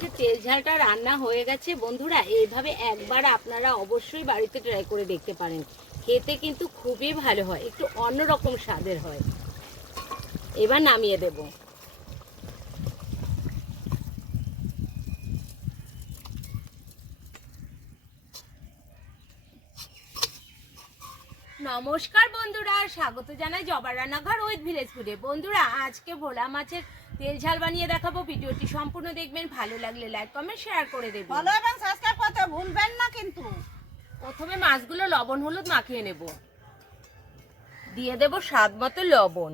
মাছের তেল ঝালটা রান্না হয়ে গেছে। বন্ধুরা, এইভাবে একবার আপনারা অবশ্যই বাড়িতে ট্রাই করে দেখতে পারেন। খেতে কিন্তু খুবই ভালো হয়, একটু অন্যরকম স্বাদের হয়। এবার নামিয়ে দেব। নমস্কার বন্ধুরা, স্বাগত জানাই জবার রান্নাঘর উইথ ভিলেজ ফুডে। বন্ধুরা, আজকে ভোলা মাছের তেল ঝাল বানিয়ে দেখাবো ভিডিওটি সম্পূর্ণ দেখবেন ভালো লাগলে লাইক কমেন্ট শেয়ার করে দেবেন। ফলো এবং সাবস্ক্রাইব করতে ভুলবেন না কিন্তু। প্রথমে মাছগুলো লবণ হলুদ মাখিয়ে নেব। দিয়ে দেব স্বাদ মতো লবণ।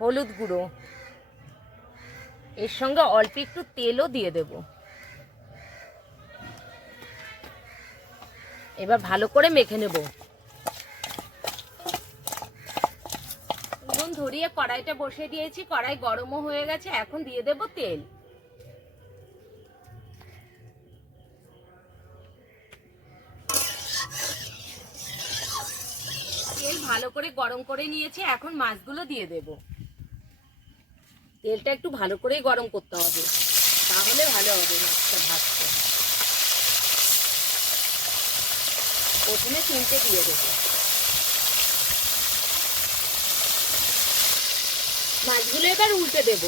হলুদ গুঁড়ো। এর সঙ্গে অল্প একটু তেলও দিয়ে দেব। এবার ভালো করে মেখে নেব। ধরিয়ে কড়াইটা বসিয়ে দিয়েছি, কড়াই গরমও হয়ে গেছে, এখন দিয়ে দেব তেল। তেল ভালো করে গরম করে নিয়েছি, এখন মাছগুলো দিয়ে দেব। তেলটা একটু ভালো করেই গরম করতে হবে, তাহলে ভালো হবে মাছটা ভাজতে। প্রথমে তিনটে দিয়ে দেবো। মাছগুলো এবার উল্টে দেব।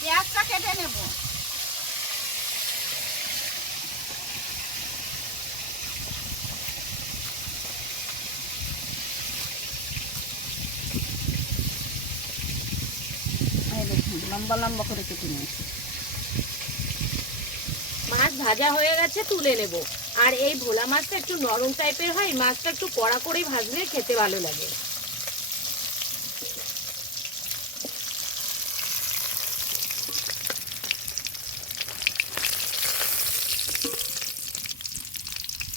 পেঁয়াজটা কেটে নেব। লম্বা লম্বা করে কেটে নিয়েছি। মাছ ভাজা হয়ে গেছে, তুলে নেব। আর এই ভোলা মাছটা একটু নরম টাইপের হয় মাছটা একটু কড়া করেই ভাজলে খেতে ভালো লাগে।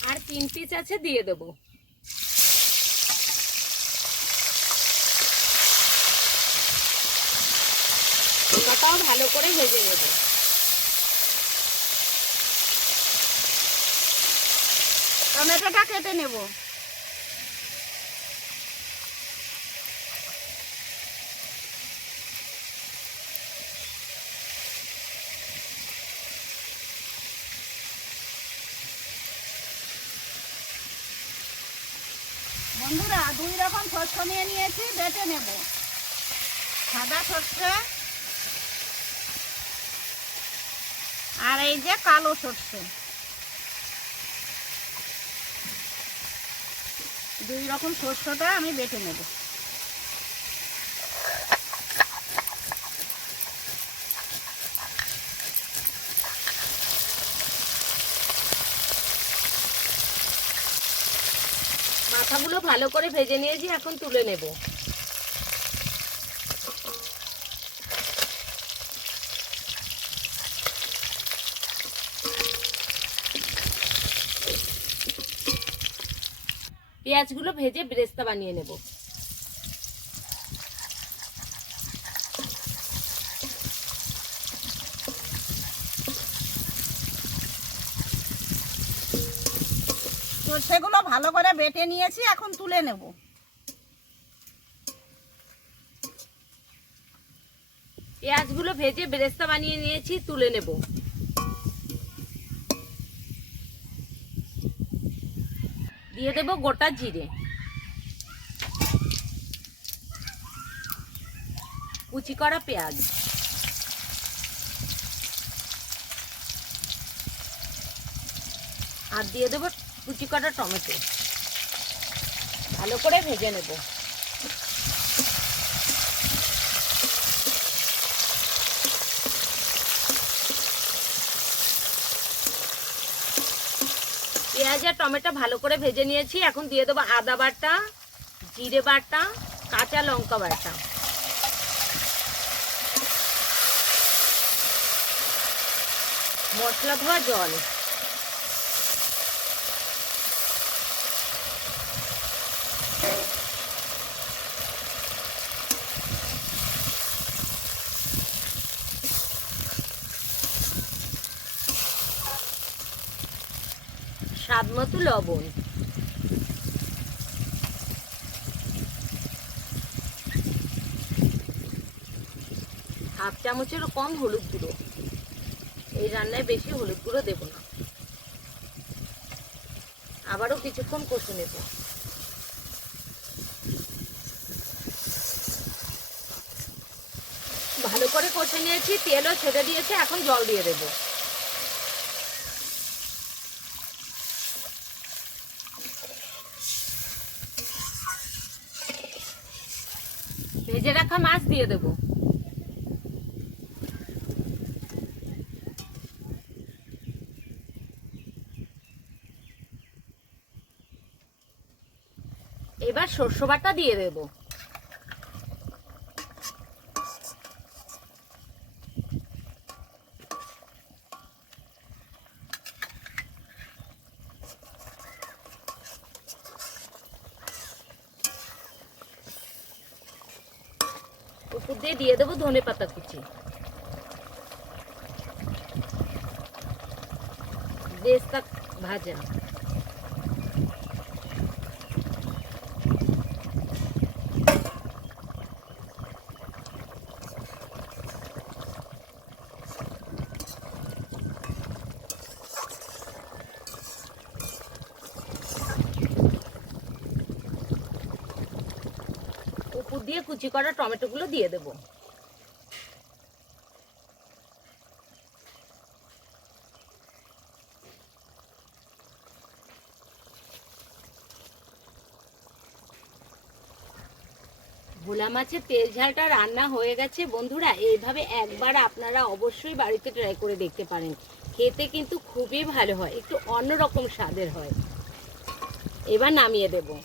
আর তিন পিস আছে, দিয়ে দেবো। ভালো করে ভেজে নেব। টমেটোটা কেটে নেব। বন্ধুরা, দুই রকম শস্য নিয়ে নিয়েছি, বেটে নেব। সাদা সর্ষে আর এই যে কালো সর্ষে। দুই রকম শস্যটা আমি বেটে নেব। মাথাগুলো ভালো করে ভেজে নিয়েছি এখন তুলে নেব। পেঁয়াজগুলো ভেজে ব্রেস্তা বানিয়ে নেব। সর্ষেগুলো ভালো করে বেটে নিয়েছি এখন তুলে নেব। পেঁয়াজগুলো ভেজে ব্রেস্তা বানিয়ে নিয়েছি তুলে নেব। দিয়ে দেব গোটা জিরে। কুচি করা পেঁয়াজ। আর দিয়ে দেবো কুচি করা টমেটো। ভালো করে ভেজে নেব। পেঁয়াজ আর টমেটো ভালো করে ভেজে নিয়েছি। এখন দিয়ে দেবো আদা বাটা, জিরে বাটা, কাঁচা লঙ্কা বাটা। মশলা ধোয়া জল। স্বাদ মতো লবণ। হাফ চামচেরও কম হলুদ গুঁড়ো। এই রান্নায় বেশি হলুদ গুঁড়ো দেব না। আবারও কিছুক্ষণ কষে নেব। ভালো করে কষে নিয়েছি, তেলও ছেড়ে দিয়েছে, এখন জল দিয়ে দেব ভেজে রাখা মাছ দিয়ে দেব। এবার শস্য বাটা দিয়ে দেব। উপর দিয়ে দিয়ে দেবো ধনে পাতা কুচি বেস্তা ভাজা উপর দিয়ে কুচি করা টমেটোগুলো দিয়ে দেবো। ভোলা মাছের তেল ঝালটা রান্না হয়ে গেছে। বন্ধুরা, এইভাবে একবার আপনারা অবশ্যই বাড়িতে ট্রাই করে দেখতে পারেন। খেতে কিন্তু খুবই ভালো হয়, একটু অন্যরকম স্বাদের হয়। এবার নামিয়ে দেবো।